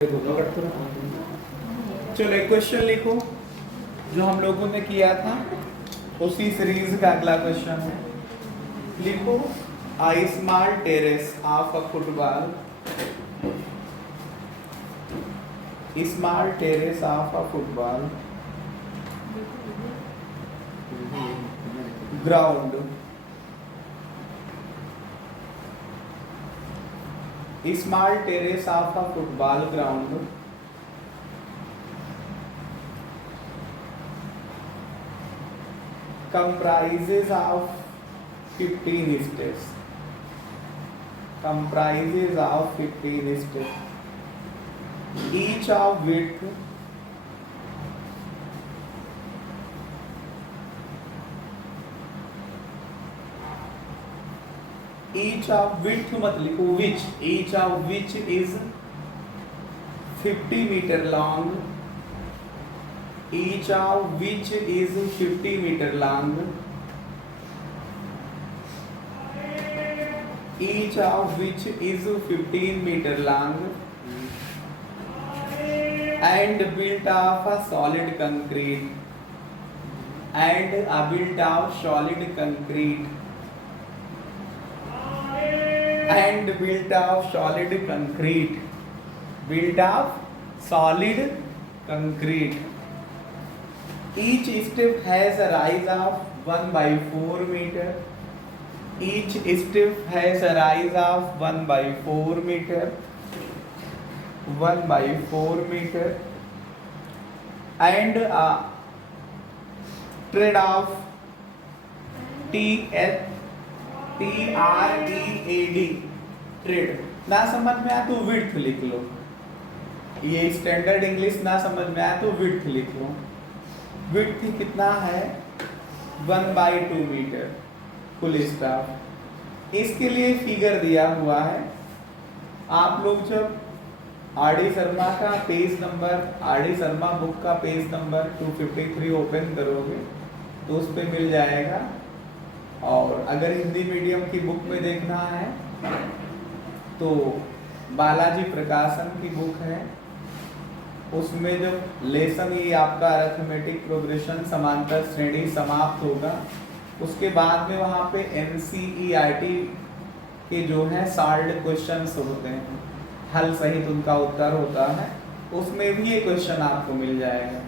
चलो एक क्वेश्चन लिखो जो हम लोगों ने किया था उसी सीरीज का अगला क्वेश्चन है। लिखो आई small terrace of a football, small terrace of a football ground, small terrace of a football ground comprises of 15 steps, comprises of 15 steps, each of which मत लिखो which, each of which is 50 meter long, each of which is 50 meter long, each of which is 15 meter long and built of a solid concrete, and built of solid concrete, and built of solid concrete, built of solid concrete. Each step has a rise of 1/4 meter. Each step has a rise of 1/4 meter. 1/4 meter. And a tread of TREAD, tread ना समझ में आया तो width लिख लो। ये standard English ना समझ में आया तो विड्थ लिख लो। विड्थ कितना है 1/2 मीटर फुल स्टॉप। इसके लिए फिगर दिया हुआ है। आप लोग जब आर.डी. शर्मा का page number, RD. Sharma book का पेज नंबर 253 ओपन करोगे तो उस पे मिल जाएगा। और अगर हिंदी मीडियम की बुक में देखना है तो बालाजी प्रकाशन की बुक है, उसमें जब लेसन ये आपका अरिथमेटिक प्रोग्रेशन समांतर श्रेणी समाप्त होगा उसके बाद में वहाँ पे एनसीईआरटी के जो है सॉल्व्ड क्वेश्चंस होते हैं, हल सहित उनका उत्तर होता है, उसमें भी ये क्वेश्चन आपको मिल जाएगा।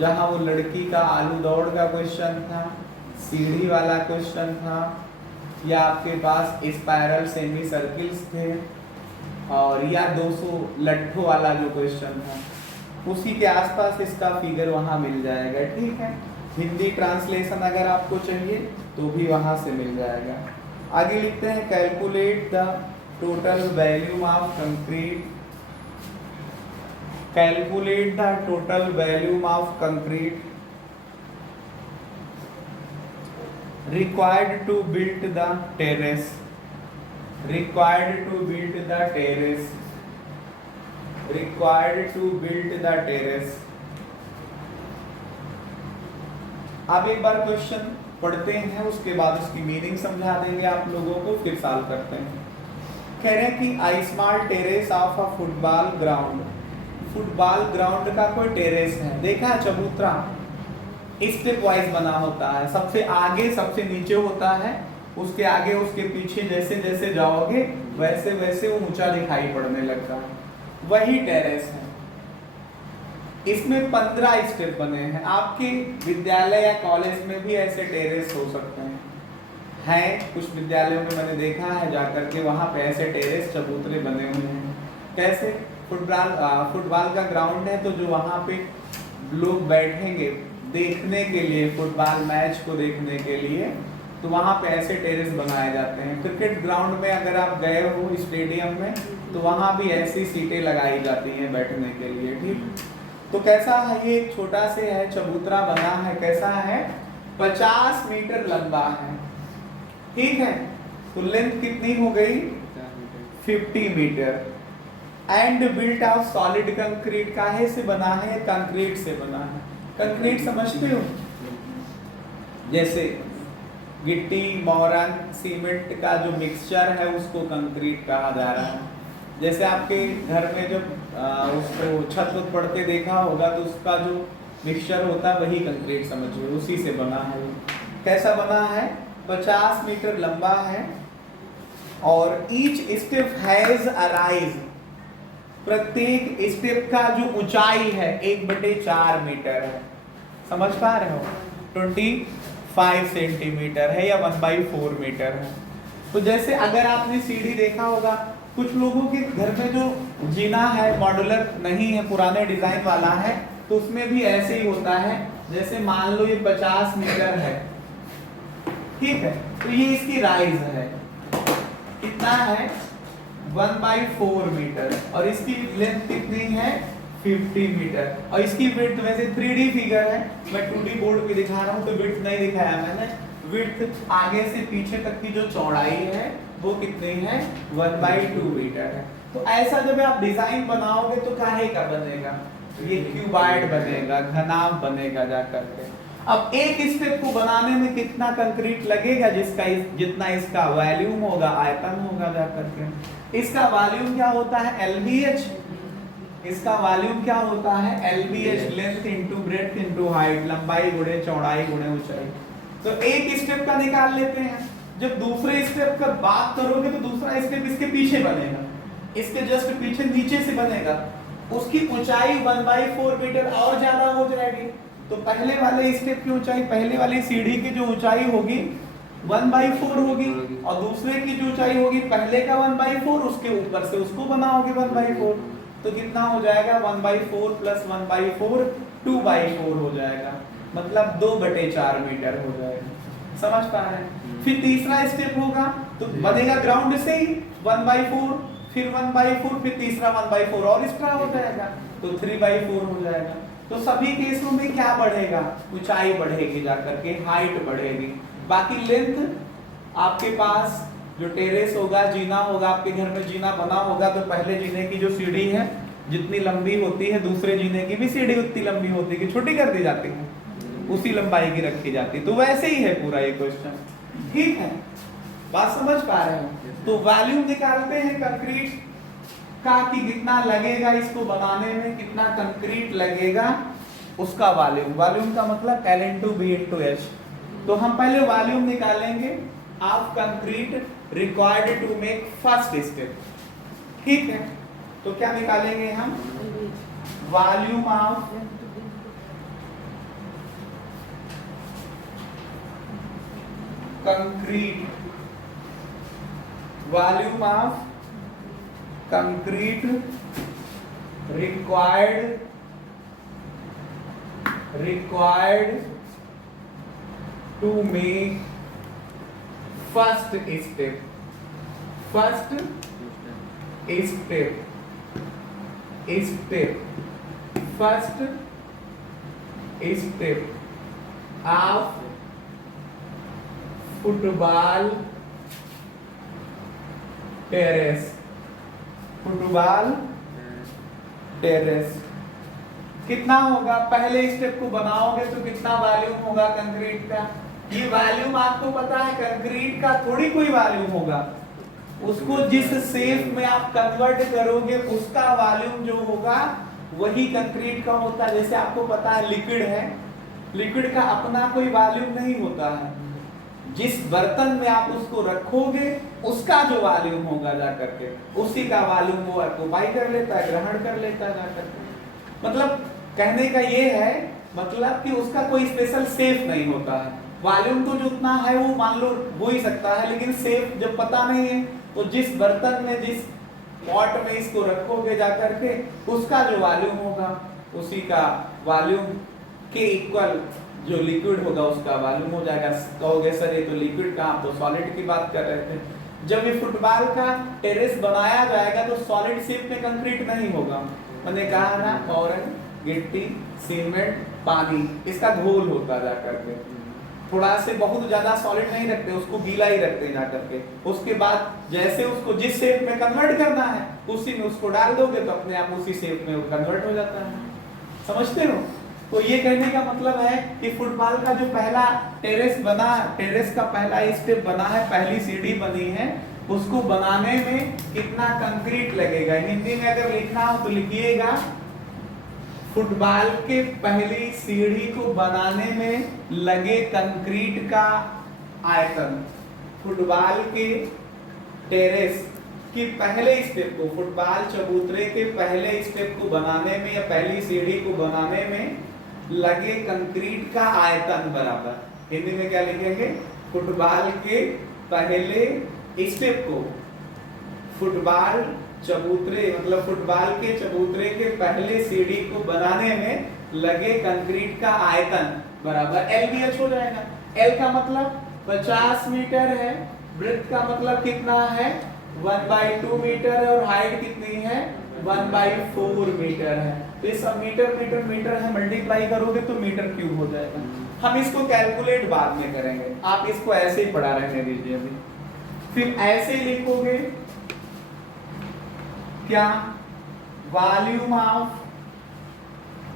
जहाँ वो लड़की का आलू दौड़ का क्वेश्चन था, सीढ़ी वाला क्वेश्चन था, या आपके पास स्पाइरल सेमी सर्किल्स थे, और या 200 लट्ठों वाला जो क्वेश्चन था, उसी के आसपास इसका फिगर वहाँ मिल जाएगा। ठीक है, हिंदी ट्रांसलेशन अगर आपको चाहिए तो भी वहाँ से मिल जाएगा। आगे लिखते हैं calculate the total volume of concrete, calculate the total volume of concrete required to build the terrace, required to build the terrace, required to build the terrace। अब एक बार क्वेश्चन पढ़ते हैं, उसके बाद उसकी मीनिंग समझा देंगे आप लोगों को, फिर सॉल्व करते हैं। कह रहे हैं कि आई small terrace of a football ground, football ground का कोई टेरेस है, देखा है चबूतरा स्टेप वाइज बना होता है, सबसे आगे सबसे नीचे होता है, उसके आगे उसके पीछे जैसे जैसे जाओगे वैसे वैसे वो ऊंचा दिखाई पड़ने लगता है, वही टेरेस है। इसमें 15 स्टेप बने हैं। आपके विद्यालय या कॉलेज में भी ऐसे टेरेस हो सकते हैं कुछ विद्यालयों में मैंने देखा है जाकर के, वहां पे ऐसे टेरेस चबूतरे बने हुए हैं। कैसे, फुटबॉल का ग्राउंड है तो जो वहां पे लोग बैठेंगे देखने के लिए, फुटबॉल मैच को देखने के लिए, तो वहाँ पे ऐसे टेरेस बनाए जाते हैं। क्रिकेट ग्राउंड में अगर आप गए हो स्टेडियम में तो वहाँ भी ऐसी सीटें लगाई जाती हैं बैठने के लिए। ठीक, तो कैसा है, ये छोटा से है चबूतरा बना है, कैसा है 50 मीटर लंबा है। ठीक है, तो लेंथ कितनी हो गई 50 metre. And built of solid concrete, काहे से बना है, कंक्रीट से बना है। कंक्रीट समझते हो, जैसे गिट्टी, मोरन, सीमेंट का जो मिक्सचर है उसको कंक्रीट कहा जा रहा है। जैसे आपके घर में जब उसको छत पर पड़ते देखा होगा तो उसका जो मिक्सचर होता है वही कंक्रीट समझिए, उसी से बना है। कैसा बना है? 50 मीटर लंबा है और each step has a rise, प्रत्येक स्टेप का जो ऊंचाई है 1/4 मीटर है। समझ पा रहे हो? 25 सेंटीमीटर है या 1/4 मीटर है। तो जैसे अगर आपने सीढ़ी देखा होगा, कुछ लोगों के घर में जो जीना है मॉड्यूलर नहीं है, पुराने डिजाइन वाला है, तो उसमें भी ऐसे ही होता है। जैसे मान लो ये 50 मीटर है, ठीक है, तो ये इसकी राइज है, कितना है? 1/4 मीटर, और इसकी लेंथ कितनी है? 50 मीटर। और इसकी विड्थ वैसे 3D फिगर है, मैं 2D बोर्ड पे दिखा रहा हूँ तो विड्थ नहीं दिखाया मैंने। विड्थ आगे से पीछे तक की जो चौड़ाई है वो कितनी है? 1/2 मीटर है। तो ऐसा जब आप डिजाइन बनाओगे तो काहे का बनेगा? ये क्यूबॉइड बनेगा, घनाभ बनेगा जा करके। अब एक स्टेप को बनाने में कितना कंक्रीट लगेगा? जितना इसका वॉल्यूम होगा, आयतन होगा जा करके। इसका वॉल्यूम क्या होता है? LBH। इसका वॉल्यूम क्या होता है? LBH, length into breadth into height, लंबाई गुणे चौड़ाई गुणे ऊंचाई। तो एक स्टेप का निकाल लेते हैं। जब दूसरे स्टेप का बात करोगे तो दूसरा स्टेप इसके पीछे बनेगा, इसके जस्ट पीछे नीचे से बनेगा, उसकी ऊंचाई 1/4 मीटर और ज्यादा हो जाएगी। तो पहले वाले स्टेप की ऊंचाई, पहले वाली सीढ़ी की जो ऊंचाई होगी 1/4 होगी, और दूसरे की जो ऊंचाई होगी पहले का 1/4, उसके ऊपर से उसको बनाओगे 1/4। तो कितना हो जाएगा? 1/4 प्लस 1/4 2/4 हो जाएगा, मतलब 2/4 मीटर हो जाएगा। समझ पा रहे हैं? फिर तीसरा स्टेप होगा तो बनेगा ग्राउंड से ही 1/4, फिर 1/4, फिर तीसरा 1/4 और एक्स्ट्रा हो जाएगा, तो 3/4 हो जाएगा। तो सभी केसों में क्या बढ़ेगा? ऊंचाई बढ़ेगी जाकर के, हाइट बढ़ेगी। बाकी लेंथ आपके पास जो टेरेस होगा, जीना होगा, आपके घर में जीना बना होगा तो पहले जीने की जो सीढ़ी है जितनी लंबी होती है, दूसरे जीने की भी सीढ़ी उतनी लंबी होती है कि छोटी कर दी जाती है, उसी लंबाई की रखी जाती है। तो वैसे ही है पूरा ये क्वेश्चन, ठीक है? बात समझ पा रहे हो? तो वॉल्यूम निकालते हैं कंक्रीट का कि कितना लगेगा इसको बनाने में, कितना कंक्रीट लगेगा, उसका वॉल्यूम। वॉल्यूम का मतलब L into B into H। तो हम पहले वॉल्यूम निकालेंगे of concrete required to make first step, ठीक है? तो क्या निकालेंगे हम? Volume of concrete, volume of concrete required to make first step, first step, first step of football terrace, football terrace. कितना होगा? पहले स्टेप को बनाओगे तो कितना वॉल्यूम होगा कंक्रीट का? ये वॉल्यूम आपको पता है, कंक्रीट का थोड़ी कोई वॉल्यूम होगा, उसको जिस शेप में आप कन्वर्ट करोगे उसका वॉल्यूम जो होगा वही कंक्रीट का होता है। जैसे आपको पता है लिक्विड है, लिक्विड का अपना कोई वॉल्यूम नहीं होता है, जिस बर्तन में आप उसको रखोगे उसका जो वॉल्यूम होगा जाकर के उसी का वॉल्यूम वो ऑक्युपाई कर लेता है, ग्रहण कर लेता है जाकर के। मतलब कहने का ये है मतलब कि उसका कोई स्पेशल शेप नहीं होता है। वॉल्यूम तो जितना है वो मान लो हो ही सकता है, लेकिन शेप जब पता नहीं है तो जिस बर्तन में, जिस पॉट में इसको रखोगे जाकर के उसका जो वॉल्यूम होगा उसी का वॉल्यूम के इक्वल जो लिक्विड होगा उसका वॉल्यूम हो जाएगा। कहोगे सर ये तो लिक्विड का, आप तो सॉलिड की बात कर रहे थे। जब ये फुटबॉल का टेरेस बनाया जाएगा तो सॉलिड शेप में कंक्रीट नहीं होगा, मैंने कहा ना, औरन, गिट्टी, सीमेंट, पानी, इसका घोल होता जाकर के। थोड़ा से बहुत ज्यादा सॉलिड नहीं रखते, उसको गीला ही रखते हैं जाकर के। उसके बाद जैसे उसको जिस शेप में कन्वर्ट करना है उसी में उसको डाल दोगे तो अपने आप उसी शेप में वो कन्वर्ट हो जाता है। समझते हो? तो ये कहने का मतलब है कि फुटबॉल का जो पहला टेरेस बना, टेरेस का पहला स्टेप बना है, पहली सीढ़ी बनी है, उसको बनाने में कितना कंक्रीट लगेगा। हिंदी में अगर लिखना हो तो लिखिएगा, फुटबॉल के पहली सीढ़ी को बनाने में लगे कंक्रीट का आयतन। फुटबॉल के टेरेस की पहले स्टेप को, फुटबॉल चबूतरे के पहले स्टेप को बनाने में या पहली सीढ़ी को बनाने में लगे कंक्रीट का आयतन बराबर, हिंदी में क्या लिखेंगे, फुटबॉल के पहले स्टेप को, फुटबॉल चबूतरे मतलब फुटबॉल के चबूतरे के पहले सीढ़ी को बनाने में लगे कंक्रीट का आयतन बराबर LBH हो जाएगा। L का मतलब 50 मीटर है, ब्रेथ का मतलब कितना है 1/2 मीटर है, और हाइट कितनी है 1/4 मीटर है। तो ये सब मीटर मीटर मीटर है, मल्टीप्लाई करोगे तो मीटर क्यूब हो जाएगा। हम इसको कैलकुलेट बाद में करेंगे, आप इसको ऐसे ही पढ़ा रहने दीजिए अभी। फिर ऐसे लिखोगे क्या, volume of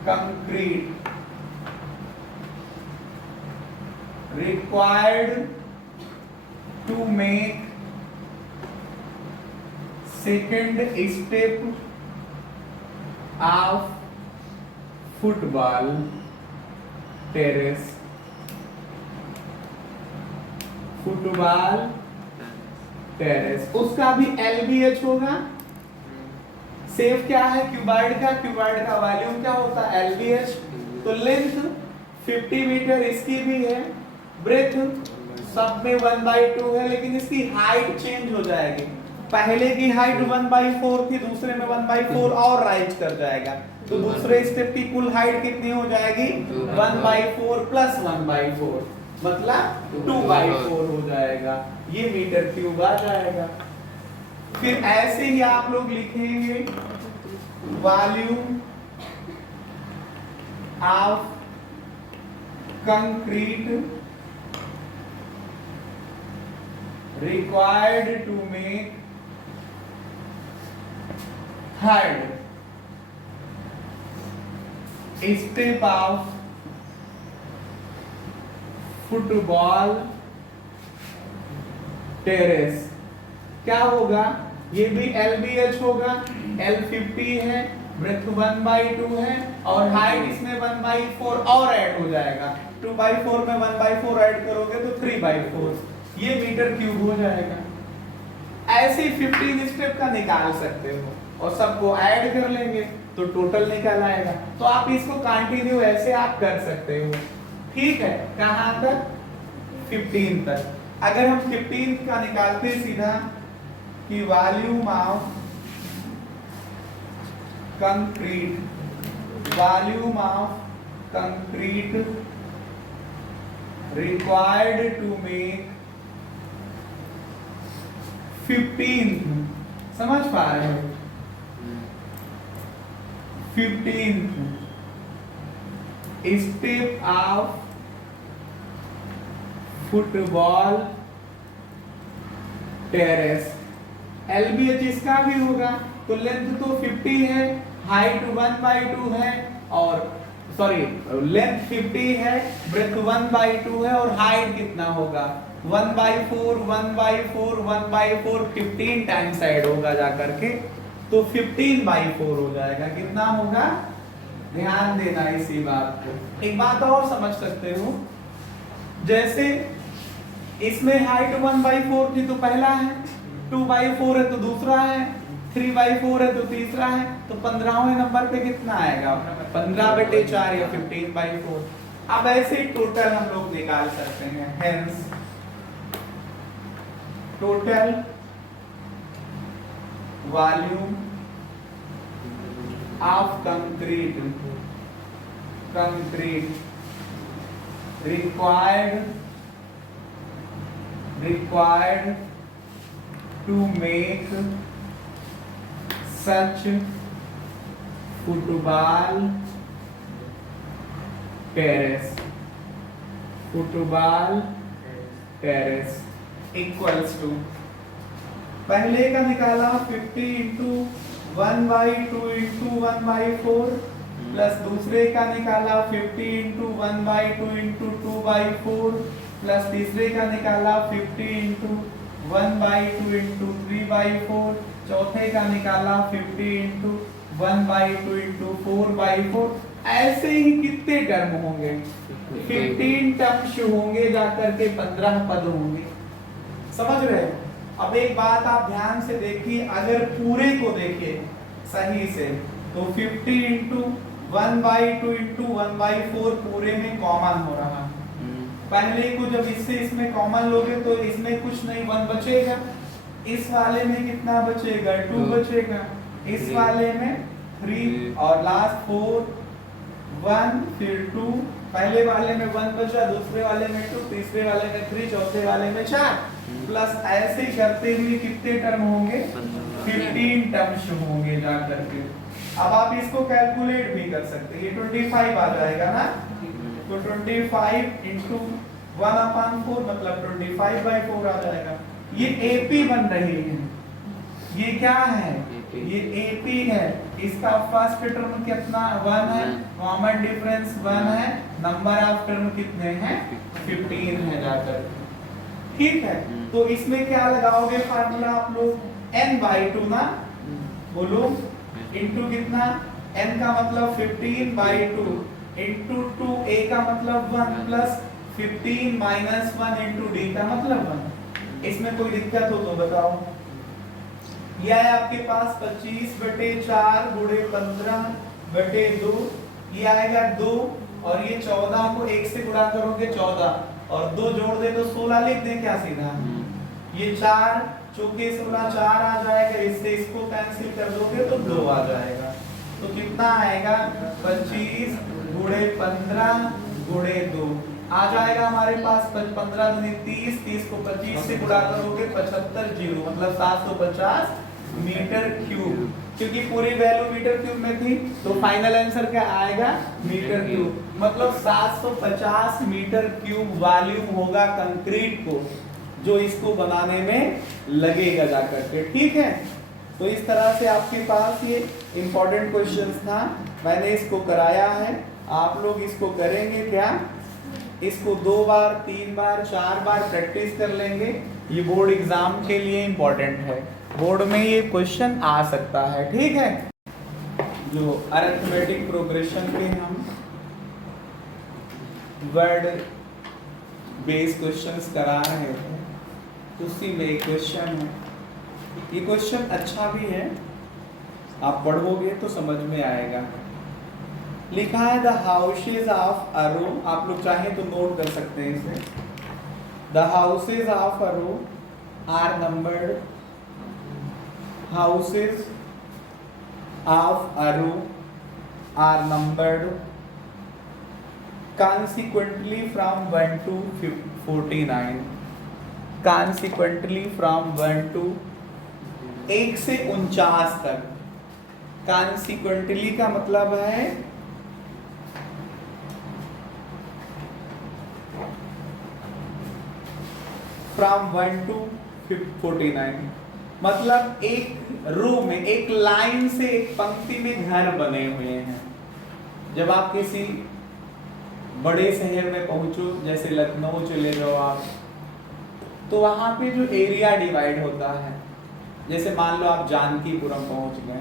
concrete required to make second step of football terrace, football terrace, उसका भी LBH होगा। सेफ क्या है क्यूबाइड का, क्यूबाइड का वॉल्यूम क्या होता है LBH। तो लेंथ 50 मीटर इसकी भी है, ब्रेथ सब में 1/2 है, लेकिन इसकी हाइट चेंज हो जाएगी। पहले की हाइट 1/4 थी, दूसरे में 1/4 और राइज कर जाएगा, तो दूसरे स्टेप की कुल हाइट कितनी हो जाएगी 1/4 प्लस 1/4 मतलब 2/4 हो जाएगा, ये मीटर क्यूब आ जाएगा। फिर ऐसे ही आप लोग लिखेंगे volume of concrete required to make third step of football terrace. क्या होगा, ये भी LBH होगा, L 50 है, ब्रेथ 1/2 है, और हाइट इसमें 1/4 और ऐड हो जाएगा। 2/4 में 1/4 ऐड करोगे तो 3/4, ये मीटर क्यूब हो जाएगा। ऐसे 15 स्टेप का निकाल सकते हो, और सबको ऐड कर लेंगे तो टोटल निकल आएगा। तो आप इसको कंटिन्यू ऐसे आप कर सकते हो, ठीक है। कहां तक, 15 तक। अगर हम 15 का निकालते सीधा कि volume of concrete, volume of concrete required to make 15, समझ पा रहे हो, 15 step of football terrace. LBH इसका भी होगा, तो लेंथ तो 50 है, हाइट 1/2 है, और सॉरी लेंथ 50 है, ब्रेथ 1/2 है, और हाइट कितना होगा 1/4 1/4 1/4, 15 टाइम्स ऐड होगा जाकर के, तो 15/4 हो जाएगा। कितना होगा, ध्यान देना इसी बात को। एक बात और समझ सकते हो, जैसे इसमें हाइट 1/4 थी तो पहला है, 2/4 है तो दूसरा है, 3/4 है तो तीसरा है, तो 15वें नंबर पे कितना आएगा 15/4 या 15/4। अब ऐसे टोटल हम लोग निकाल सकते हैं। Hence total volume of concrete required to make such football terrace equals to, पहले का निकाला 50 इंटू 1/2 इंटू 1/4, प्लस दूसरे का निकाला 50 इंटू 1/2 इंटू 2/4, प्लस तीसरे का निकाला 50 इंटू 1/2 इंटू 3/4, चौथे का निकाला 50 इंटू 1/2 इंटू 4/4। ऐसे ही कितने टर्म होंगे? 15 टर्म्स होंगे, जाकर के 15 पद होंगे। समझ रहे हो? अब एक बात आप ध्यान से देखिए, अगर पूरे को देखिए सही से तो 50 इंटू 1/2 इंटू 1/4 पूरे में कॉमन हो रहा है। पहले को जब इससे इसमें कॉमन लोगे तो इसमें कुछ नहीं, 1 बचेगा। इस वाले में कितना बचेगा? 2 बचेगा। इस वाले में 3 और लास्ट 4, 1 फिर 2। पहले वाले में 1 बचा, दूसरे वाले में 2, तीसरे वाले में 3, चौथे वाले में 4। प्लस ऐसे करते हुए कितने टर्म होंगे? 15 टर्म्स होंगे जा करके। अब आप इसको कैलकुलेट भी कर सकते हैं, ये 25 आ जाएगा ना, तो 25 इंटू 1/4 मतलब 25/4 आ जाएगा। ये एपी बन रही है। ये क्या है? ये एपी है। इसका फर्स्ट टर्म कितना? 1 है, कॉमन डिफरेंस 1 है, नंबर ऑफ टर्म कितने हैं? 15 है जाकर। ठीक है, तो इसमें क्या लगाओगे फार्मूला आप लोग? n/2 ना, बोलो, इंटू कितना? n का मतलब 15/2 इंटू 2a का मतलब 1 प्लस 15 माइनस 1 इंटू d का मतलब 1। इसमें कोई दिक्कत हो तो बताओ। यह है आपके पास 25/4 गुणे 15/2, ये आएगा 2, और ये 14 को 1 से गुणा करोगे 14 और 2 जोड़ दे तो 16 लिख दे क्या सीधा? ये 4 चौके 16 4 आ जाएगा, इससे इसको कैंसिल कर दोगे तो 2 आ जाएगा। तो कितना आएगा? 25 गुणे 15 गुणे 2 आ जाएगा हमारे पास 15 दूनी 30, 30 को 25 से गुणा करोगे 75 जीरो मतलब 750 मीटर क्यूब, क्योंकि पूरी वैल्यू मीटर क्यूब में थी तो फाइनल आंसर क्या आएगा? Metre cube. मतलब 750 मीटर क्यूब वॉल्यूम होगा कंक्रीट को, जो इसको बनाने में लगेगा जाकर के। ठीक है, तो इस तरह से आपके पास ये इंपॉर्टेंट क्वेश्चंस था, मैंने इसको कराया है। आप लोग इसको करेंगे क्या? इसको 2 बार 3 बार 4 बार प्रैक्टिस कर लेंगे। ये बोर्ड एग्जाम के लिए इंपॉर्टेंट है, बोर्ड में ये क्वेश्चन आ सकता है। ठीक है, जो अरिथमेटिक प्रोग्रेशन के हम वर्ड बेस्ड क्वेश्चंस करा रहे थे, उसी में एक क्वेश्चन है। ये क्वेश्चन अच्छा भी है, आप पढ़ोगे तो समझ में आएगा। लिखा है the houses of a row, आप लोग चाहें तो नोट कर सकते हैं इसे। The houses of a row are numbered, houses of a row are numbered consequently from 1 to 49, consequently from 1 to 1 से 49 तक। consequently का मतलब है from 1 to 49, मतलब एक रो में, एक लाइन से, एक पंक्ति में घर बने हुए हैं। जब आप किसी बड़े शहर में पहुंचो, जैसे लखनऊ चले जाओ आप, तो वहां पे जो एरिया डिवाइड होता है, जैसे मान लो आप जानकीपुरम पहुंच गए,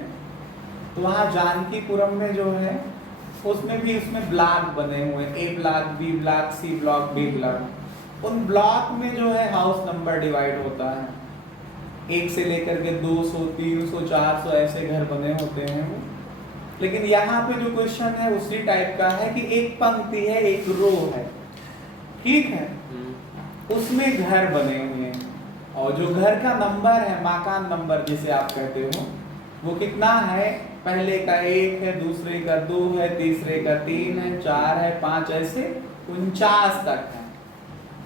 तो वहां जानकीपुरम में जो है उसमें ब्लॉक बने हुए हैं, A block, B block, C block, D block. उन ब्लॉक में जो है हाउस नंबर डिवाइड होता है, 1 से लेकर के 200 300 400 ऐसे घर बने होते हैं वो। लेकिन यहाँ पे जो क्वेश्चन है उसी टाइप का है कि एक पंक्ति है, एक रो है, ठीक है, उसमें घर बने हुए हैं, और जो घर का नंबर है, मकान नंबर जिसे आप कहते हो, वो कितना है? पहले का 1 है, दूसरे का 2 है, तीसरे का 3 है, 4 है, 5, ऐसे 49 तक है।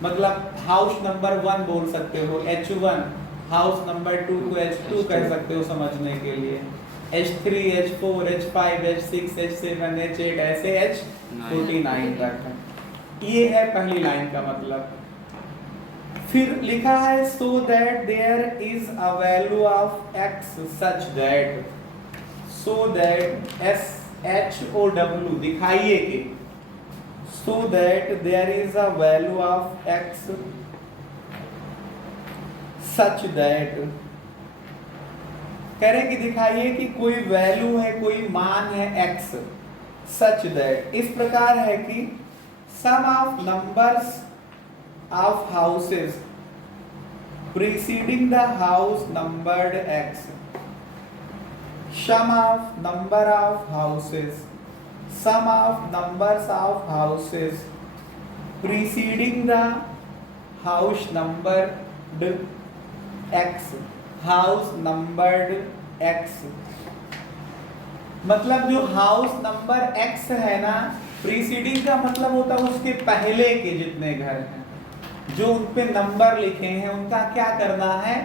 मतलब हाउस नंबर 1 बोल सकते हो, H1, हाउस नंबर 2 को H2 कह सकते हो समझने के लिए, H3, H4, H5, H6, H7, H8 ऐसे H49 तक है। ये है पहली लाइन का मतलब। फिर लिखा है so that there is a value of x such that, so that SHOW दिखाइए कि so that there is a value of x such that, कह रहे कि दिखाइए कि कोई वैल्यू है, कोई मान है x, सच दैट इस प्रकार है कि sum of numbers of houses preceding the house numbered x, sum of number of houses, sum of numbers of houses preceding the house numbered x, house numbered x, मतलब जो house number x है ना, preceding का मतलब होता है उसके पहले के जितने घर हैं, जो उन पे नंबर लिखे हैं उनका क्या करना है,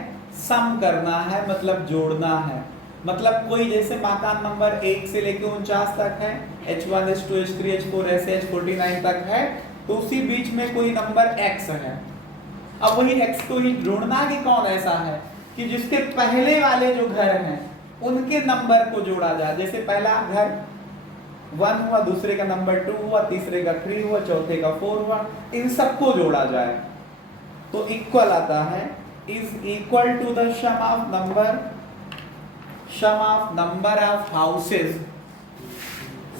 सम करना है, मतलब जोड़ना है। मतलब कोई जैसे मकान नंबर 1 से लेके 49 तक है, H1 H2 H3 H4 ऐसे H49 तक है, तो उसी बीच में कोई नंबर x है। अब वही x को ही ढूंढना कि कौन ऐसा है कि जिसके पहले वाले जो घर हैं उनके नंबर को जोड़ा जाए। जैसे पहला घर 1 हुआ, दूसरे का नंबर 2 हुआ, तीसरे का 3 हुआ, चौथे का 4 हुआ, इन सबको जोड़ा जाए तो इक्वल आता है, is equal to the sum of number of houses,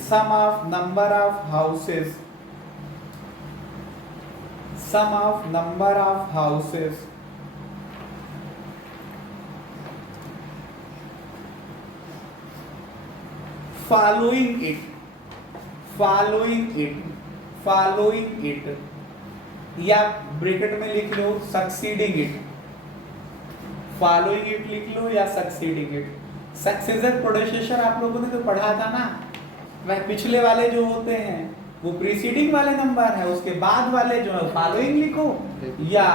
sum of number of houses, sum of number of houses following it, या ब्रैकेट में लिख लो succeeding it, following it लिख लो या succeeding it। सक्सेसर प्रोडेसेसर आप लोगों ने तो पढ़ा था ना, वह पिछले वाले जो होते हैं वो प्रीसीडिंग वाले नंबर है, उसके बाद वाले जो है फॉलोइंग लिखो या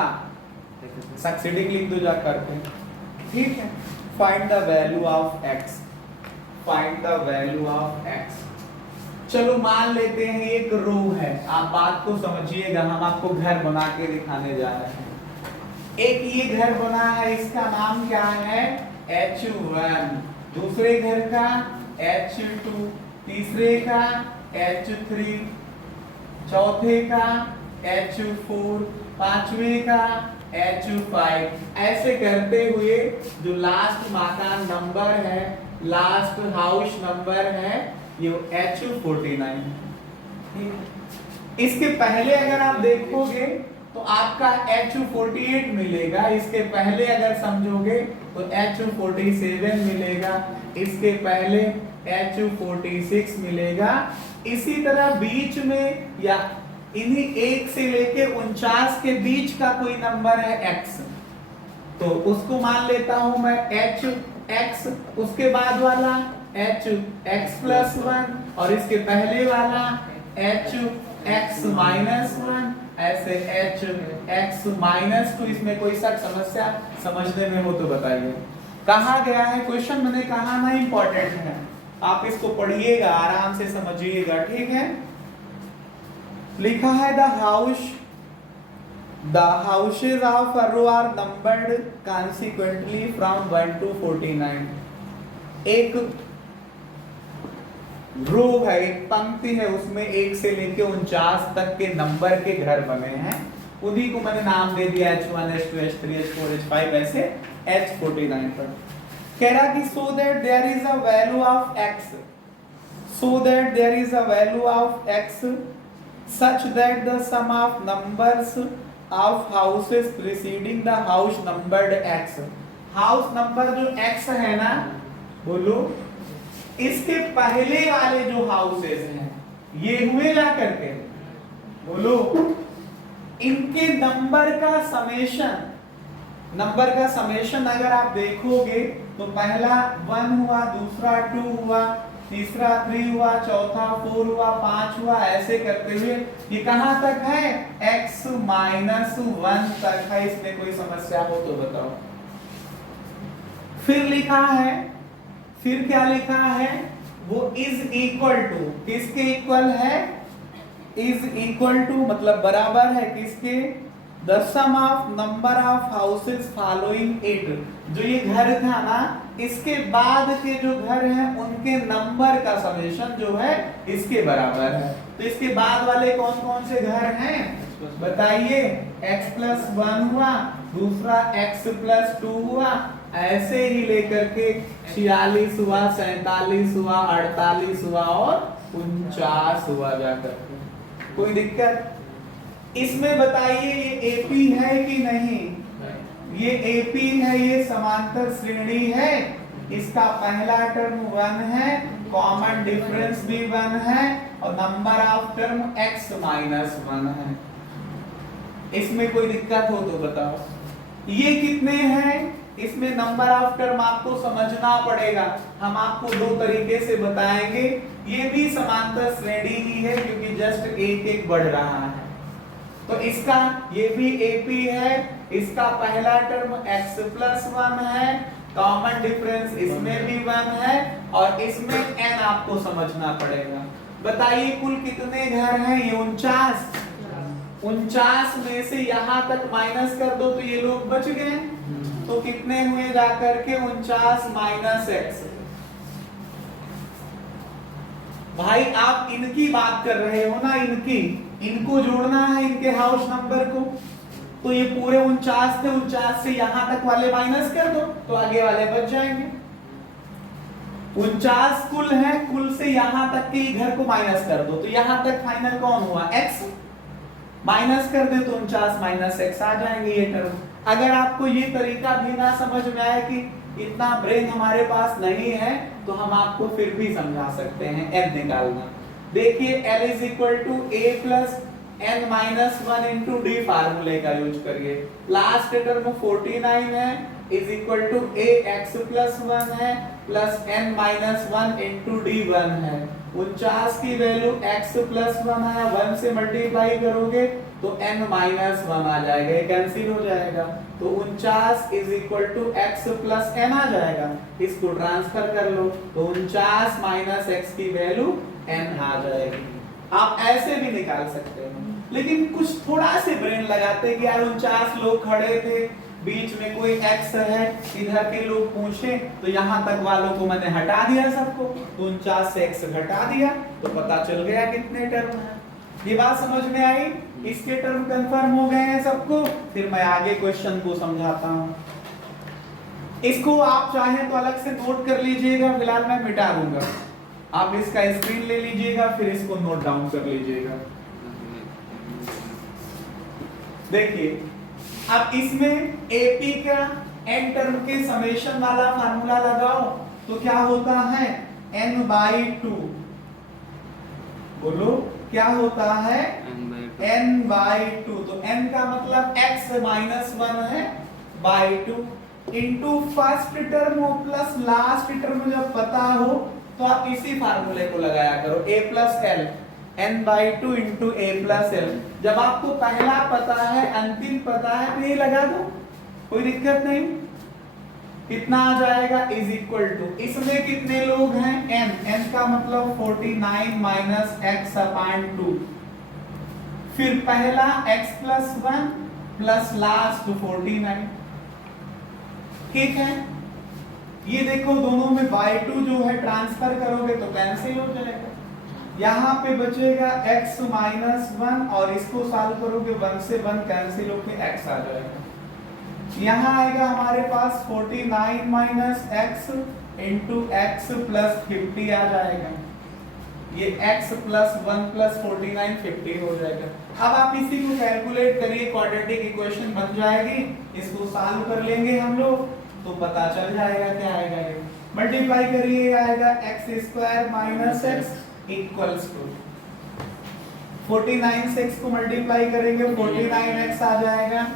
सक्सीडिंग लिख दो जा करके, ठीक है। Find the value of x, find the value of x। चलो मान लेते हैं एक रो है, आप बात को समझिएगा, हम आपको घर बना के दिखाने जा रहे हैं। एक ये घर बना है, इसका नाम क्या है, H1, दूसरे घर का H2, तीसरे का H3, चौथे का H4, पांचवे का H5। ऐसे करते हुए जो लास्ट मकान नंबर है, लास्ट हाउस नंबर है ये H49। इसके पहले अगर आप देखोगे तो आपका H48 मिलेगा, इसके पहले अगर समझोगे तो H47 मिलेगा, इसके पहले H46 मिलेगा। इसी तरह बीच में या इन्हीं 1 से लेके 49 के बीच का कोई नंबर है x, तो उसको मान लेता हूं मैं hx, उसके बाद वाला hx+1 और इसके पहले वाला hx-1, ऐसे hx-2। इसमें कोई शक समस्या समझने में हो तो बताइए। कहा गया है, क्वेश्चन मैंने कहा ना इंपॉर्टेंट है, आप इसको पढ़िएगा, आराम से समझिएगा, ठीक है। लिखा है the houses of a row are numbered consequently from 1 to 49। एक रो है, एक पंक्ति है, उसमें 1 से लेके 49 तक के नंबर के घर बने हैं, उन्हीं को मैंने नाम दे दिया H1 H2 H3 H4 H5 ऐसे H49 पर। कह रहा कि so that there is a value of x, so that there is a value of x such that the sum of numbers of houses preceding the house numbered x, house number जो x है ना, बोलो, इसके पहले वाले जो houses हैं ये हुए जा करके, बोलो, इनके नंबर का समेशन अगर आप देखोगे तो पहला 1 हुआ, दूसरा 2 हुआ, तीसरा 3 हुआ, चौथा 4 हुआ, 5 हुआ, ऐसे करते हुए ये कहां तक है, x-1 तक है। इसमें कोई समस्या हो तो बताओ। फिर लिखा है, फिर क्या लिखा है, वो इज इक्वल टू, किसके इक्वल है, इज इक्वल टू मतलब बराबर है किसके, the sum of number of houses following it. जो ये घर था ना, इसके बाद के जो घर हैं उनके नंबर का समेशन जो है इसके बराबर है। तो इसके बाद वाले कौन कौन से घर हैं, बताइए x प्लस 1 हुआ, दूसरा x प्लस 2 हुआ, ऐसे ही लेकर के 46 हुआ, 47 हुआ, 48 हुआ और 49 हुआ जाकर के। कोई दिक्कत? इसमें बताइए ये एपी है कि नहीं? ये एपी है, ये समांतर श्रेणी है, इसका पहला टर्म 1 है, कॉमन डिफरेंस भी 1 है और number of term x minus 1 है। इसमें कोई दिक्कत हो तो बताओ। ये कितने हैं? इसमें नंबर ऑफ टर्म आपको समझना पड़ेगा, हम आपको दो तरीके से बताएंगे। ये भी समांतर श्रेणी ही है क्योंकि जस्ट एक एक बढ़ रहा है। तो इसका ये भी एपी है, इसका पहला टर्म x प्लस 1 है, कॉमन डिफरेंस इसमें भी 1 है और इसमें n आपको समझना पड़ेगा। बताइए कुल कितने घर हैं? ये 49 में से यहां तक माइनस कर दो तो ये लोग बच गए, तो कितने हुए जाकर के? 49 माइनस x। भाई आप इनकी बात कर रहे हो ना, इनको जोड़ना है, इनके हाउस नंबर को, तो ये पूरे 49 थे, 49 से यहां तक वाले माइनस कर दो तो आगे वाले बच जाएंगे। 49 कुल है, कुल से यहां तक के घर को माइनस कर दो तो यहां तक फाइनल कौन हुआ? x। माइनस कर दे तो 49 माइनस x आ जाएंगे ये टर्म। अगर आपको ये तरीका भी ना समझ में आए कि इतना ब्रेन हमारे पास नहीं है, तो हम आपको फिर भी समझा सकते हैं n निकालना। देखिए L is equal to a plus n minus 1 into d फार्मूले का यूज करिए। लास्ट टर्म 49 है is equal to a x plus 1 है plus n minus 1 into d 1 है। 49 की वैल्यू x प्लस 1 है, 1 से मल्टीप्लाई करोगे तो n माइनस 1 आ जाएगा, ये कैंसिल हो जाएगा, तो 49 is equal to x plus n आ जाएगा। इसको ट्रांसफर कर लो तो 49 माइनस x की वैल्यू n आ जाएगी। आप ऐसे भी निकाल सकते हो, लेकिन कुछ थोड़ा से ब्रेन लगाते कि यार 49 लोग खड़े थे, बीच में कोई x है, इधर के लोग पूछे तो यहाँ तक वालों को मैंने हटा दिया सबको, 49 से x घटा दिया तो पता चल गया कितने टर्म है। ये बात समझ में आई? इसके टर्म कंफर्म हो गए हैं सबको। फिर मैं आगे क्वेश्चन को समझाता हूँ। इसको आप चाहें तो अलग से नोट कर लीजिएगा, फिलहाल मैं मिटा दूंगा। आप इसका स्क्रीन ले लीजिएगा, फिर इसको नोट डाउन कर लीजिएगा। देखिए अब इसमें AP का n टर्म के समेशन वाला फार्मूला लगाओ तो क्या होता है? n by 2। बोलो क्या होता है? n by 2। तो n का मतलब x माइनस 1 है बाई 2 इंटू फर्स्ट टर्म हो प्लस लास्ट टर्म जब पता हो तो आप इसी फार्मूले को लगाया करो, a plus l, n by 2 into a plus l। जब आपको पहला पता है, अंतिम पता है तो ये लगा दो, कोई दिक्कत नहीं। कितना आ जाएगा? इज इक्वल टू, इसमें कितने लोग हैं? n का मतलब 49 माइनस x अपान 2, फिर पहला x प्लस 1 प्लस लास्ट 49। ठीक है, ये देखो दोनों में बाई 2 जो है ट्रांसफर करोगे तो कैंसिल हो जाएगा, यहाँ पे बचेगा x माइनस 1 और इसको सॉल्व करोगे 1 से 1 कैंसिल होके x आ जाएगा। यहाँ आएगा हमारे पास 49 minus x into x plus 50 आ जाएगा। ये x प्लस 1 प्लस 49 50 हो जाएगा। अब आप इसी को कैलकुलेट करिए, क्वाड्रेटिक इक्वेशन बन जाएगी। इसको सॉल्व कर लेंगे हम लोग तो पता चल जाएगा क्या आएगा। ये मल्टीप्लाई करिए, आएगा x square minus x equals to 49 से x को मल्टीप्लाई करेंगे 49x आ जाएगा।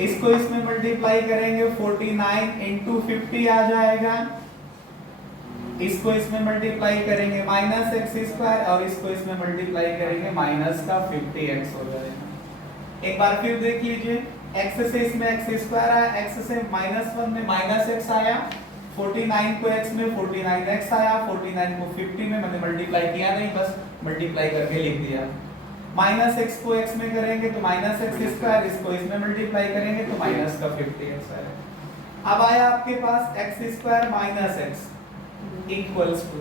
इसको इसमें मल्टीप्लाई करेंगे 49 इंटू 50 आ जाएगा। इसको इसमें मल्टीप्लाई करेंगे माइनस एक्स स्क्वायर और इसको इसमें मल्टीप्लाई करेंगे माइनस का 50x हो जाएगा। एक बार फिर देख लीजिए, x से इसमें x स्क्वायर आया, x से -1 में -x आया, 49 को x में 49x आया, 49 को 50 में मैंने मल्टीप्लाई किया नहीं, बस मल्टीप्लाई करके लिख दिया। -x को x में करेंगे तो -x स्क्वायर, इसको इसमें मल्टीप्लाई करेंगे तो माइनस का 50x आएगा। अब आया आपके पास x square minus x equals to,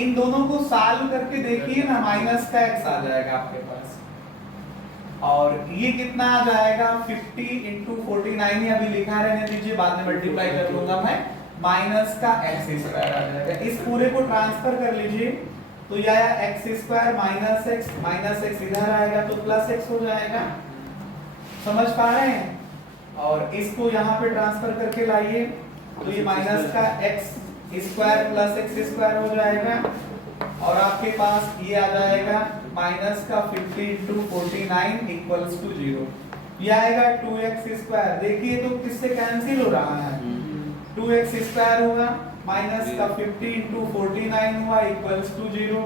इन दोनों को सॉल्व करके देखिए ना, माइनस का x आ जाएगा आपके पास। और ये कितना आ जाएगा 50 इंटू 49 ही अभी लिखा रहने दीजिए, बाद में मल्टीप्लाई कर लूंगा मैं, माइनस का एक्स स्क्वायर आ जाएगा। इस पूरे को ट्रांसफर कर लीजिए तो ये आया एक्स स्क्वायर माइनस एक्स इधर आएगा तो प्लस एक्स हो जाएगा, समझ पा रहे हैं। और इसको यहाँ पे ट्रांसफर करके लाइए तो ये माइनस का x square plus x square हो जाएगा और आपके पास ये आ जाएगा माइनस का 50 इंटू 49 इक्वल्स टू 0। ये आएगा 2x स्क्वायर, देखिए तो किससे कैंसिल हो रहा है, 2x स्क्वायर होगा माइनस का 50 इंटू 49 हुआ इक्वल्स टू 0।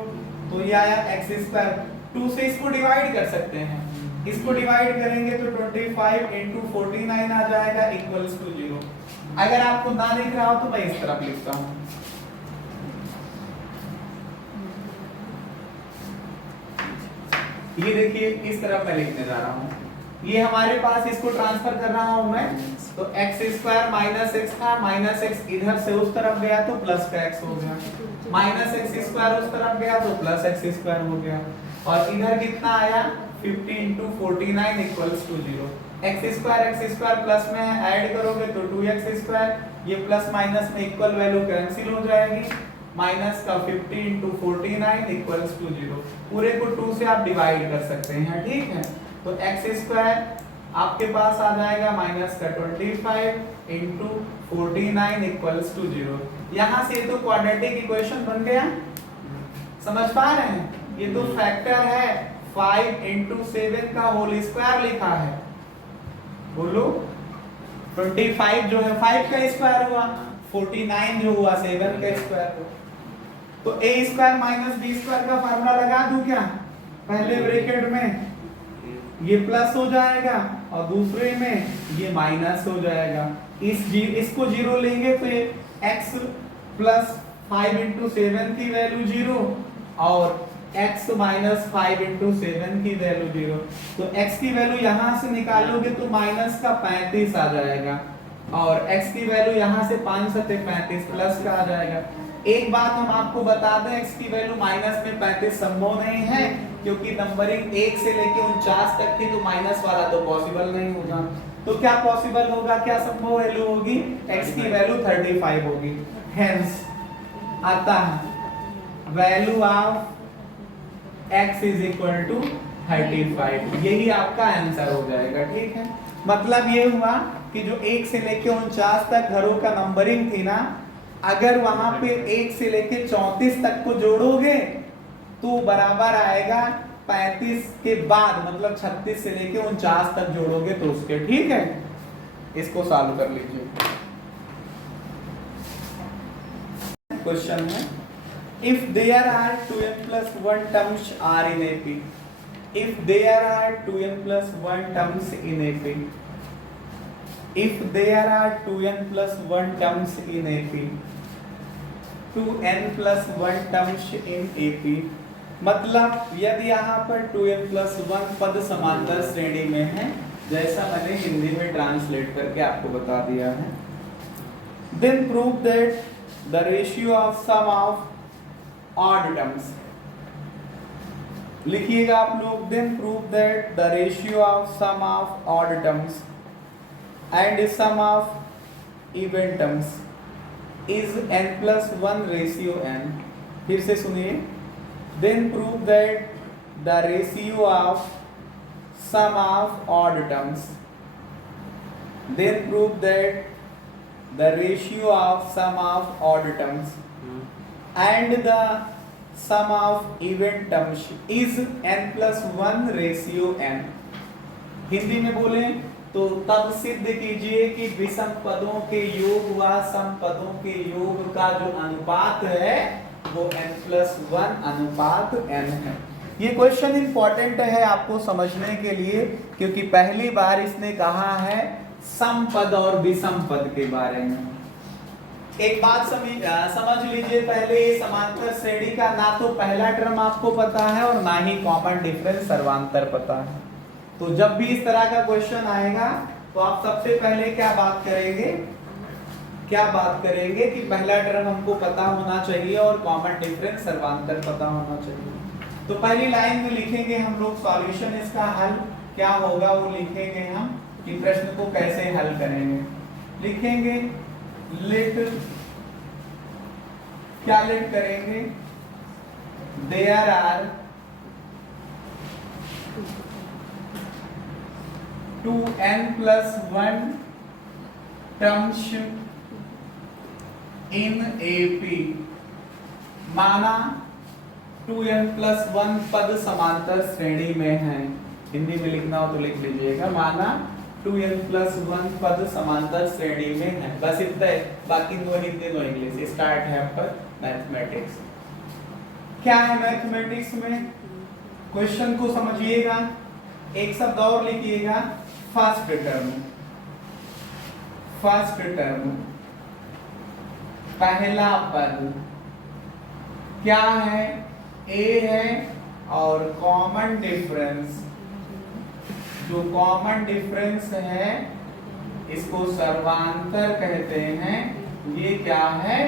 तो ये आया x स्क्वायर, 2 से इसको डिवाइड कर सकते हैं, इसको डिवाइड करेंगे तो 25 इंटू 49 आ जाएगा इक्वल्स टू 0। अगर आपको ना दिख रहा हो तो मैं इस तरफ लिखता हूं, ये देखिए इस तरफ मैं लिखने जा रहा हूँ, ये हमारे पास इसको ट्रांसफर कर रहा हूँ मैं, तो एक्स स्क्वायर माइनस एक्स था, माइनस एक्स इधर से उस तरफ गया तो प्लस का एक्स हो गया, माइनस एक्स स्क्वायर उस तरफ गया तो प्लस एक्स स्क्वायर हो गया, और इधर कितना आया 50 into 49 equals to 0। X square plus में ऐड करोगे तो 2x स्क्वायर, ये प्लस माइनस में इक्वल वैल्यू कैंसिल हो जाएगी, माइनस का 50 इंटू 49 इक्वल्स टू 0। पूरे को 2 से आप डिवाइड कर सकते हैं, ठीक है। तो x स्क्वायर आपके पास आ जाएगा माइनस का 25 इंटू 49 इक्वल्स टू 0। यहाँ से तो क्वाड्रेटिक इक्वेशन बन गया, समझ पा रहे हैं। ये तो फैक्टर है 5 इंटू 7 का होल स्क्वायर लिखा है, बोलो 25 जो है 5 का स्क्वायर हुआ, 49 जो हुआ 7 का स्क्वायर हुआ। तो a square minus b square का फार्मूला लगा दूं क्या, पहले ब्रैकेट में ये प्लस हो जाएगा और दूसरे में ये माइनस हो जाएगा। इसको 0 लेंगे तो ये x प्लस 5 इंटू 7 की वैल्यू 0 और x माइनस 5 इंटू 7 की वैल्यू 0। तो x की वैल्यू यहाँ से निकालोगे तो माइनस का 35 आ जाएगा और x की वैल्यू यहाँ से 5 सत्ते 35 प्लस का आ जाएगा। एक बात हम आपको बता दें, x की वैल्यू माइनस में 35 संभव नहीं है क्योंकि नंबरिंग 1 से लेके 49 तक की, तो माइनस वाला तो पॉसिबल नहीं होगा। तो क्या पॉसिबल होगा, क्या संभव वैल्यू होगी, x की वैल्यू 35 होगी। हेंस आता है value of x is equal to 35, यही आपका आंसर हो जाएगा, ठीक है। मतलब ये हुआ कि जो 1 से लेके 49 तक घरों का नंबरिंग थी ना, अगर वहां पे 1 से लेके 34 तक को जोड़ोगे तो बराबर आएगा 35 के बाद, मतलब 36 से लेके 49 तक जोड़ोगे तो उसके, ठीक है। इसको सॉल्व कर लीजिए। क्वेश्चन है if there are 2n plus 1 terms are in AP, if there are 2n plus 1 terms in AP, if there are 2n plus 1 terms in AP, 2n plus 1 terms in AP, मतलब यदि यहाँ पर 2n plus 1 पद समांतर श्रेणी में है, जैसा मैंने हिंदी में ट्रांसलेट करके आपको बता दिया है, then prove that the ratio of sum of odd terms, लिखिएगा आप लोग, then prove that the ratio of sum of odd terms and sum of even terms is n plus 1 ratio n। फिर से सुनिए, then prove that the ratio of sum of odd terms, then prove that the ratio of sum of odd terms and the sum of even terms is n plus 1 ratio n। Hindi में बोले तो तब सिद्ध कीजिए कि विषम पदों के योग व सम पदों के योग का जो अनुपात है वो n plus 1 अनुपात n है। ये क्वेश्चन इंपॉर्टेंट है आपको समझने के लिए, क्योंकि पहली बार इसने कहा है सम पद और विषम पद के बारे में। एक बात समझ लीजिए, पहले समांतर श्रेणी का ना तो पहला टर्म आपको पता है और ना ही कॉमन डिफरेंस सर्वांतर पता है। तो जब भी इस तरह का क्वेश्चन आएगा तो आप सबसे पहले क्या बात करेंगे कि पहला टर्म हमको पता होना चाहिए और कॉमन डिफरेंस सर्वांतर पता होना चाहिए। तो पहली लाइन में लिखेंगे हम लोग सॉल्यूशन इसका हल क्या होगा वो लिखेंगे हम कि प्रश्न को कैसे हल करेंगे। लिखेंगे लेट, क्या लेट करेंगे, there are 2n+1 terms in AP. माना 2n+1 पद समांतर श्रेणी में है। हिंदी में लिखना हो तो लिख लीजिएगा, माना 2n+1 पद समांतर श्रेणी में है। बस इतना है, बाकी दो हिंदी दो इंग्लिश। स्टार्ट है आपका मैथमेटिक्स। क्या है मैथमेटिक्स में, क्वेश्चन को समझिएगा, एक शब्द और लिखिएगा, फर्स्ट टर्म। फर्स्ट टर्म पहला पद क्या है, ए है, और कॉमन डिफरेंस, जो कॉमन डिफरेंस है इसको सर्वांतर कहते हैं। ये क्या है,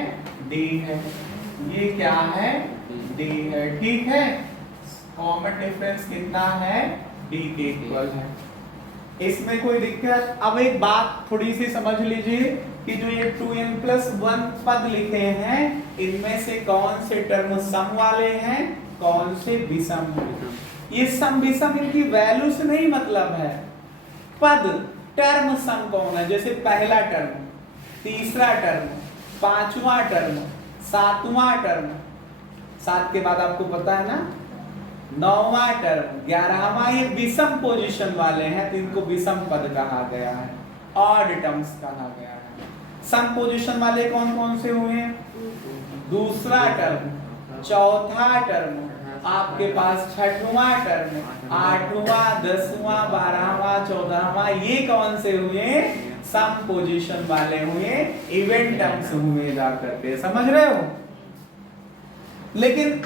डी है। ये क्या है, डी है। ठीक है, कॉमन डिफरेंस कितना है, डी के इक्वल है। इसमें कोई दिक्कत। अब एक बात थोड़ी सी समझ लीजिए कि जो ये 2n+1 पद लिखे हैं, इनमें से कौन से टर्म सम वाले हैं, कौन से विषम हैं। ये सम विषम इनकी वैल्यू से नहीं मतलब है, पद टर्म सम कौन है। जैसे पहला टर्म, तीसरा टर्म, पांचवा टर्म, सातवां टर्म, 7 के बाद आपको पता है ना 9वां टर्म, 11वां, ये विषम पोजीशन वाले हैं तो इनको विषम पद कहा गया है, ऑड टर्म्स कहा गया है। सम पोजीशन वाले कौन कौन से हुए, दूसरा टर्म, चौथा टर्म, आपके पास छठवां टर्म, 8वां, 10वां, 12वां, 14वां, ये कौन से हुए, सम पोजीशन वाले हुए, इवेंट टर्म्स हुए जा करके। समझ रहे हो। लेकिन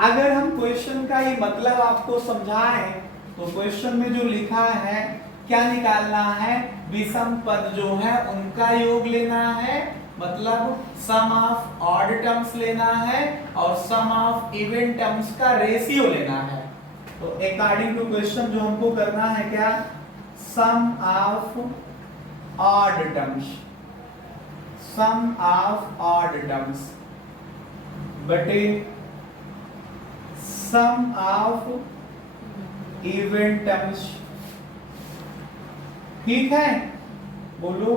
अगर हम क्वेश्चन का ये मतलब आपको समझाएं तो क्वेश्चन में जो लिखा है क्या निकालना है, विषम पद जो है उनका योग लेना है, मतलब सम ऑफ ऑड टर्म्स लेना है और सम ऑफ इवन टर्म्स का रेशियो लेना है। तो अकॉर्डिंग टू क्वेश्चन जो हमको करना है क्या, sum of odd terms, sum of odd terms बटे सम ऑफ इवन टर्म्स। ठीक है, बोलो।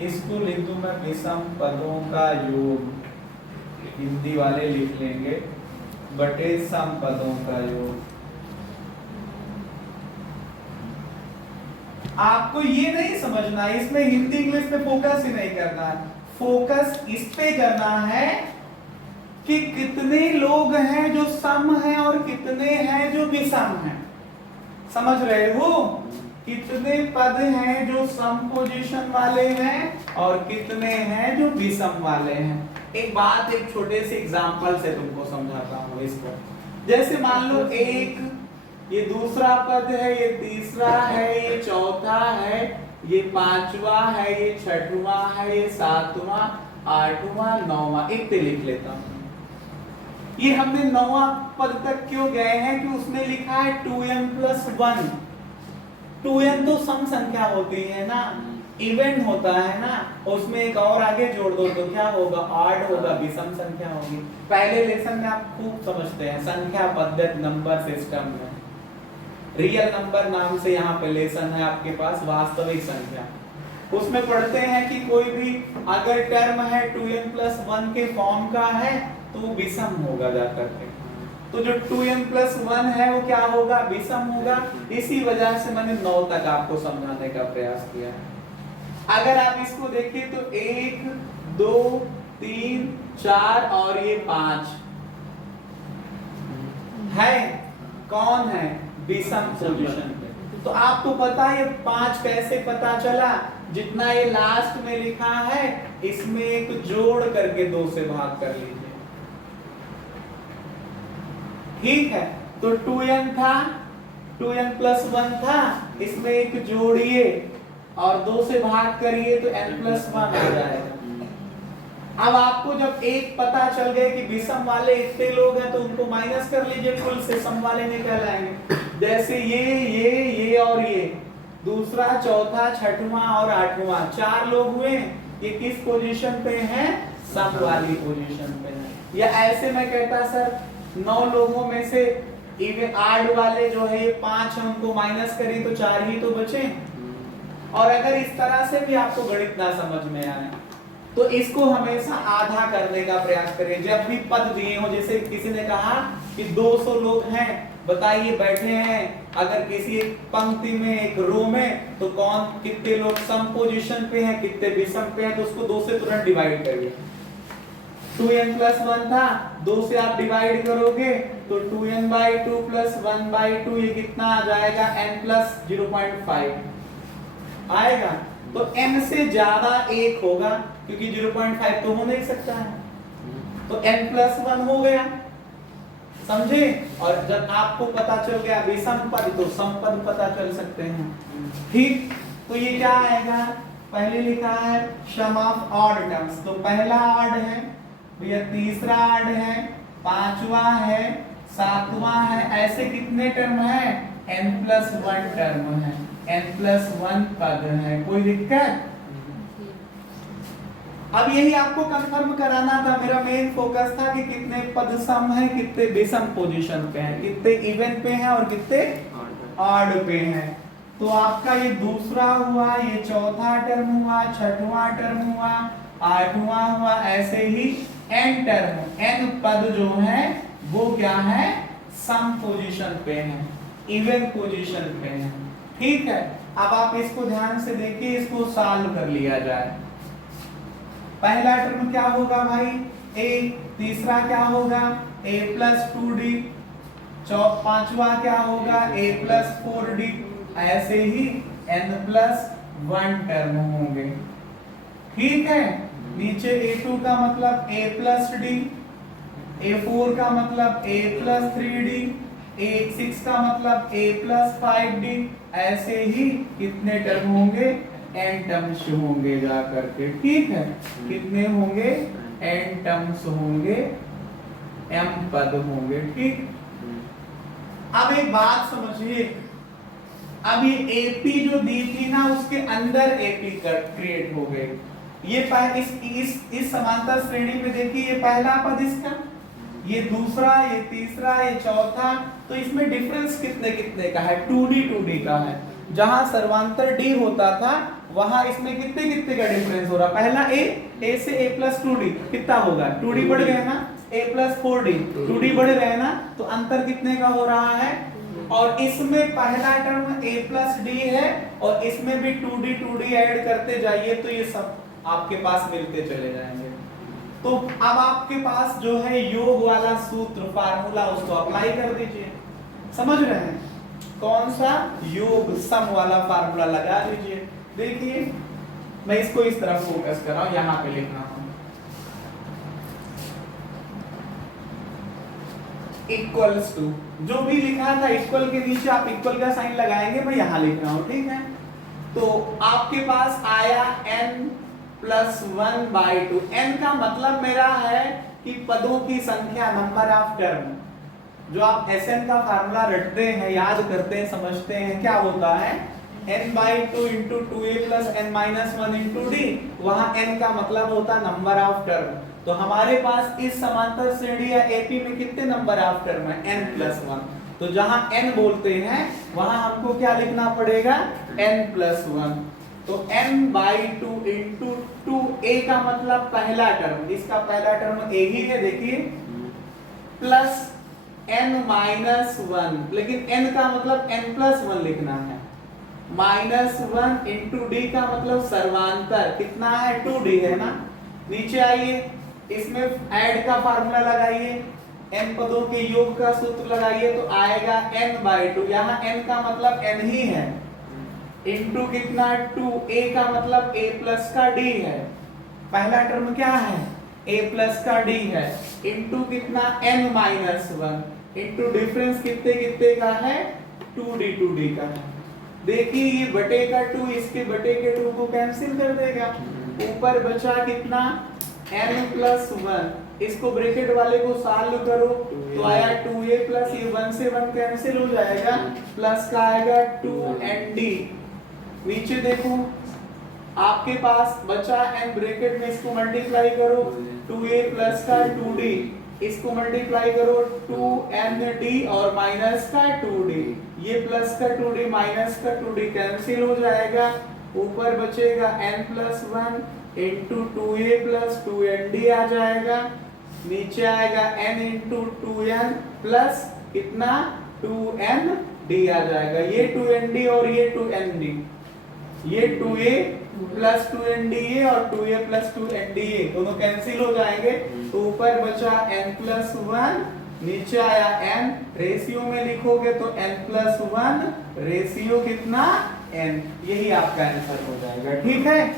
इसको लिख दूं मैं विषम पदों का योग, हिंदी वाले लिख लेंगे, बटे सम पदों का योग। आपको ये नहीं समझना है, इसमें हिंदी इंग्लिश पे फोकस ही नहीं करना है, फोकस इस पे करना है कि कितने लोग हैं जो सम हैं और कितने हैं जो विषम हैं। समझ रहे हो, कितने पद हैं जो सम पोजीशन वाले हैं और कितने हैं जो विषम वाले हैं। एक बात एक छोटे से एग्जांपल से तुमको समझाता हूँ इसको। जैसे मान लो एक, ये दूसरा पद है, ये तीसरा है, ये चौथा है, ये पांचवा है, ये छठवां है, ये सातवां, आठवां, नौवां, एक पे लिख लेता हूँ। ये हमने 9वां पद तक क्यों गए हैं कि उसमें लिखा है 2n+1। 2n तो सम संख्या होती है ना, इवेंट होता है ना, उसमें एक और आगे जोड़ दो तो क्या होगा, ऑड होगा, विषम संख्या होगी। पहले लेसन में आप खूब समझते हैं संख्या पद्धति नंबर सिस्टम में, रियल नंबर नाम से यहाँ पे लेसन है आपके पास, वास्तविक संख्या। उसमें पढ़ते हैं कि कोई भी अगर टर्म है 2n+1 के फॉर्म का है तो वो विषम होगा जाकर के। तो जो 2n+1 है वो क्या होगा, विषम होगा। इसी वजह से मैंने 9 तक आपको समझाने का प्रयास किया है। अगर आप इसको देखिए तो 1, 2, 3, 4 और ये 5 है, कौन है, विषम पोजीशन पे। तो आपको पता है ये 5 कैसे पता चला, जितना ये लास्ट में लिखा है इसमें एक जोड़ करके 2 से भाग कर लीजिए। ठीक है, तो 2n था, 2n+1 था, इसमें एक जोड़िए और 2 से भाग करिए तो n+1 आ जाएगा। अब आपको जब एक पता चल गया कि विषम वाले इतने लोग हैं तो उनको माइनस कर लीजिए, कुल से सम वाले निकल आएंगे। जैसे ये और ये, दूसरा, चौथा, छठवां और आठवां, 4 लोग हुए। ये किस पोजीशन पे हैं? सम वाली पोजीशन पे है। या ऐसे मैं कहता सर 9 लोगों में से इवन आड वाले जो है ये 5 हमको माइनस करें तो 4 ही तो बचे। और अगर इस तरह से भी आपको गणित ना समझ में आए तो इसको हमेशा आधा करने का प्रयास करें। जब भी पद दिए हो, जैसे किसी ने कहा कि 200 लोग हैं, बताइए बैठे हैं, अगर किसी एक पंक्ति में एक रो में तो कौन कितने लोग सम पोजीशन पे हैं, कितने विषम पे हैं, तो उसको 2 से तुरंत डिवाइड करिए। 2n+1 था, 2 से आप डिवाइड करोगे तो 2n/2 + 1/2 ये कितना आ जाएगा? n+0.5 आएगा। तो n से ज्यादा 1 होगा क्योंकि 0.5 तो हो नहीं सकता है, तो n+1 हो गया, समझे। और जब आपको पता चल गया विषम पद तो सम पद पता चल सकते हैं, ठीक। तो ये क्या आएगा? पहले लिखा है सम ऑफ ऑड टर्म्स, तो पहला ऑड है भैया, तीसरा ऑड है, पांचवा है, सातवां है, ऐसे कितने टर्म है? n+1 टर्म है, n+1 पद है। कोई दिक्कत? अब यही आपको कंफर्म कराना था, मेरा मेन फोकस था कि कितने पद सम है, कितने विषम पोजीशन पे हैं, कितने इवन पे हैं और कितने ऑड पे हैं। तो आपका ये दूसरा हुआ, ये चौथा टर्म हुआ, छठवां टर्म हुआ, आठवां हुआ, ऐसे ही n टर्म, n पद जो है वो क्या है? सम पोजीशन पे है, इवन पोजीशन पे है, ठीक है। अब आप इसको ध्यान से देखिए, इसको सॉल्व कर लिया जाए। पहला टर्म क्या होगा भाई? a, तीसरा क्या होगा? a+2d, पांचवा क्या होगा? a+4d, ऐसे ही n+1 टर्म होंगे, ठीक है। नीचे a2 का मतलब a+d, a4 का मतलब a+3d, a6 का मतलब a+5d, ऐसे ही कितने टर्म होंगे? n टर्म्स होंगे जा करके, ठीक है। कितने होंगे? n टर्म्स होंगे, m पद होंगे, ठीक। अब एक बात समझिए, अब ये AP जो दी थी ना उसके अंदर AP क्रिएट हो गए। ये इस समांतर श्रेणी में देखिए, ये पहला पद इसका, ये दूसरा, ये तीसरा, ये चौथा, तो इसमें डिफरेंस कितने कितने का है? 2d का है। जहां सर्वांतर d होता था वहां इसमें कितने कितने का डिफरेंस हो रहा? पहला a से a+2d कितना होगा? 2d बढ़ गया ना, a+4d 2d बढ़ गया ना, तो अंतर कितने का हो रहा है? और इसमें पहला टर्म a+d है और इसमें भी 2d ऐड करते जाइए तो ये सब आपके पास मिलते चले जाएंगे। तो अब आपके पास जो है योग वाला सूत्र, फार्मूला, उसको अप्लाई कर दीजिए। समझ रहे हैं? कौन सा? योग सम वाला फार्मूला लगा दीजिए। देखिए मैं इसको इस तरह फोकस कर रहा हूं, यहां पे लिख रहा हूं इक्वल्स टू, जो भी लिखा था इक्वल के नीचे आप इक्वल का साइन लगाएंगे, मैं यहां लिख रहा हूं, ठीक है। तो आपके पास आया n+1/2। n का मतलब मेरा है कि पदों की संख्या, नंबर ऑफ टर्म। जो आप Sn का फार्मूला रटते हैं, याद करते हैं, समझते हैं, क्या होता है? n/2 × 2a + n-1 × d। वहां n का मतलब होता है नंबर ऑफ टर्म। तो हमारे पास इस समांतर श्रेणी या AP में कितने नंबर ऑफ टर्म है? n+1। तो जहां n बोलते हैं वहां हमको क्या लिखना पड़ेगा? n+1। तो n/2 × 2a का मतलब पहला टर्म, इसका पहला टर्म a ही है, देखिए, प्लस n-1, लेकिन n का मतलब n+1 लिखना है, -1 × d का मतलब सर्वांतर कितना है? 2d है ना। नीचे आइए, इसमें ऐड का फार्मूला लगाइए, n पदों के योग का सूत्र लगाइए तो आएगा n/2। यहाँ n का मतलब n ही है, इंटू कितना? 2a का मतलब a+ का d है। पहला टर्म क्या है? a+ का d है, इंटू कितना? n-1, इंटू डिफरेंस कितने कितने का है? 2d का है। देखिए ये बटे का 2 इसके बटे के 2 को कैंसिल कर देगा, ऊपर बचा कितना? n+1 इसको ब्रैकेट वाले को सॉल्व करो तो आया 2a प्लस ये 1 से 1 कैंसिल हो जाएगा, प्लस का आएगा 2nd। नीचे देखो आपके पास बचा n, ब्रैकेट में इसको मल्टीप्लाई करो 2a प्लस का 2d, इसको मल्टीप्लाई करो 2nd और माइनस का 2d, ये प्लस का 2d माइनस का 2d कैंसिल हो जाएगा, ऊपर बचेगा n plus 1 into 2a plus 2nd आ जाएगा, नीचे आएगा n इंटू 2n प्लस कितना 2nd आ जाएगा, ये 2nd और ये 2nd, ये 2a प्लस 2nd और 2a प्लस 2nd दोनों कैंसिल हो जाएंगे, तो ऊपर बचा n प्लस 1, नीचे आया n, रेशियो में लिखोगे तो n प्लस 1 रेशियो कितना n, यही आपका आंसर हो जाएगा। ठीक है,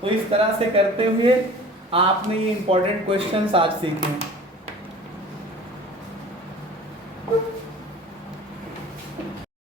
तो इस तरह से करते हुए आपने ये इंपॉर्टेंट क्वेश्चंस आज सीखे।